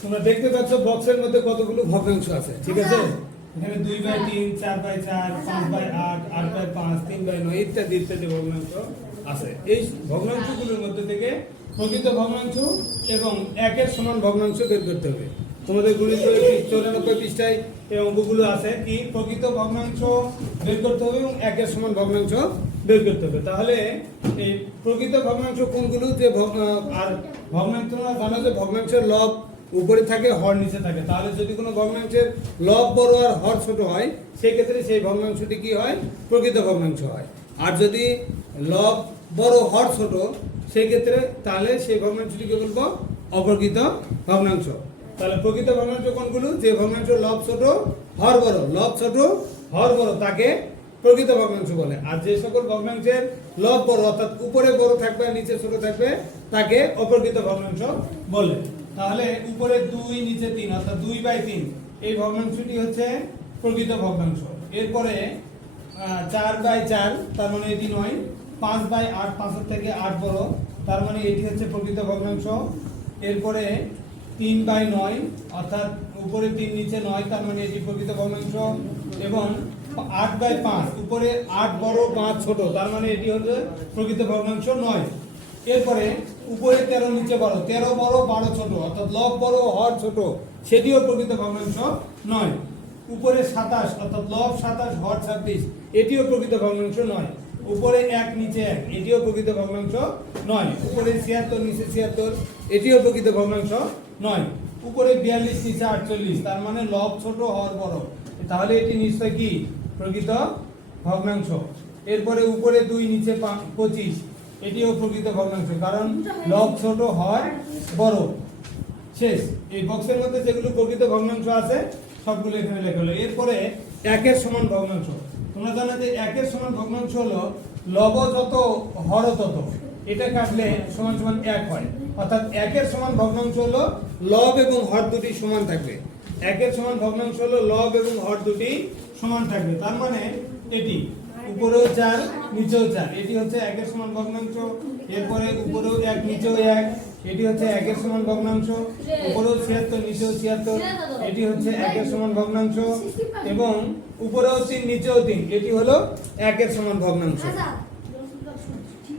তোমরা দেখতে পাচ্ছ বক্সের মধ্যে কতগুলো ভগ্নাংশ আছে, ঠিক আছে? এখানে 2/3, 4/4, 5/8, 8/5, 3/9 ইত্যাদি ইত্যাদি ভগ্নাংশ আছে। এই ভগ্নাংশগুলোর মধ্যে থেকে প্রকৃত ভগ্নাংশ এবং একের সমান ভগ্নাংশ বের করতে হবে। তোমাদের গণিত বইয়ের 94 পৃষ্ঠায় এই অঙ্কগুলো আছে, কি প্রকৃত ভগ্নাংশ বের করতে হবে এবং একের সমান ভগ্নাংশ বের করতে হবে। তাহলে এই প্রকৃত ভগ্নাংশ কোনগুলো, যে আর ভগ্নাংশ জানো যে ভগ্নাংশের লব উপরে থাকে, হর নিচে থাকে। তাহলে যদি কোনো ভগ্নাংশের লব বড় আর হর ছোট হয়, সেই ক্ষেত্রে সেই ভগ্নাংশটি কি হয়? প্রকৃত ভগ্নাংশ হয়। আর যদি লব বড় হর ছোট, সেই ক্ষেত্রে তাহলে সেই ভগ্নাংশটিকে বলবো অপ্রকৃত ভগ্নাংশ। তাহলে প্রকৃত ভগ্নাংশ কোনগুলো? যে ভগ্নাংশ লব ছোট হর বড়, লব ছোট হর বড় তাকে প্রকৃত ভগ্নাংশ বলে। আর যে সকল ভগ্নাংশের লব বড় অর্থাৎ উপরে বড় থাকবে আর নিচে ছোট থাকবে তাকে অপ্রকৃত ভগ্নাংশ বলে। তাহলে উপরে 2 নিচে 3 অর্থাৎ 2/3 এই ভগ্নাংশটি হচ্ছে প্রকৃত ভগ্নাংশ। এরপরে 4/4 তার মানে এটি নয়, 5/8 5 থেকে 8 বড় তার মানে এটি হচ্ছে প্রকৃত ভগ্নাংশ। এরপরে 3/9 অর্থাৎ উপরে 3 নিচে 9 তার মানে এটি প্রকৃত ভগ্নাংশ। এবং 8/5 উপরে 8 বড় 5 ছোট তার মানে এটি হচ্ছে প্রকৃত ভগ্নাংশ 9। এরপরে উপরে 13 নিচে 12, 13 বড় 12 ছোট অর্থাৎ লব বড় হর ছোট, সেটিও প্রকৃত ভগ্নাংশ 9। উপরে 27 অর্থাৎ লব 27 হর 26, এটিও প্রকৃত ভগ্নাংশ 9। উপরে 1 নিচে 1 এটিও প্রকৃত ভগ্নাংশ 9। উপরে 76 নিচে 76 এটিও প্রকৃত ভগ্নাংশ 9। উপরে 42 নিচে 48 তার মানে লব ছোট হর বড়, তাহলে এটি নিশ্চয় কি? প্রকৃত ভগ্নাংশ। এরপরে উপরে 2 নিচে 25 এটিও প্রকৃত ভগ্নাংশ, কারণ লব ছোট হর বড়। শেষ। এই বক্সের মধ্যে যেগুলো প্রকৃত ভগ্নাংশ আছে সবগুলো এখানে লেখা হলো। এরপরে একের সমান ভগ্নাংশ। তোমরা জানো যে একের সমান ভগ্নাংশ হলো লব যত হর তত, এটা কাটলে সমান সমান 1 হয়। অর্থাৎ একের সমান ভগ্নাংশ হলো লব এবং হর দুটি সমান থাকবে। একের সমান ভগ্নাংশ হলো লব এবং হর দুটি সমান থাকবে। তার মানে এটি উপরেও 4 নিচেও 4, এটি হচ্ছে একের সমান ভগ্নাংশ। এরপরে উপরেও 1 নিচেও 1, এটি হচ্ছে একের সমান ভগ্নাংশ। উপরেও 76 নিচেও 76, এটি হচ্ছে একের সমান ভগ্নাংশ। এবং উপরেও 3 নিচেও 3, এটি হলো একের সমান ভগ্নাংশ।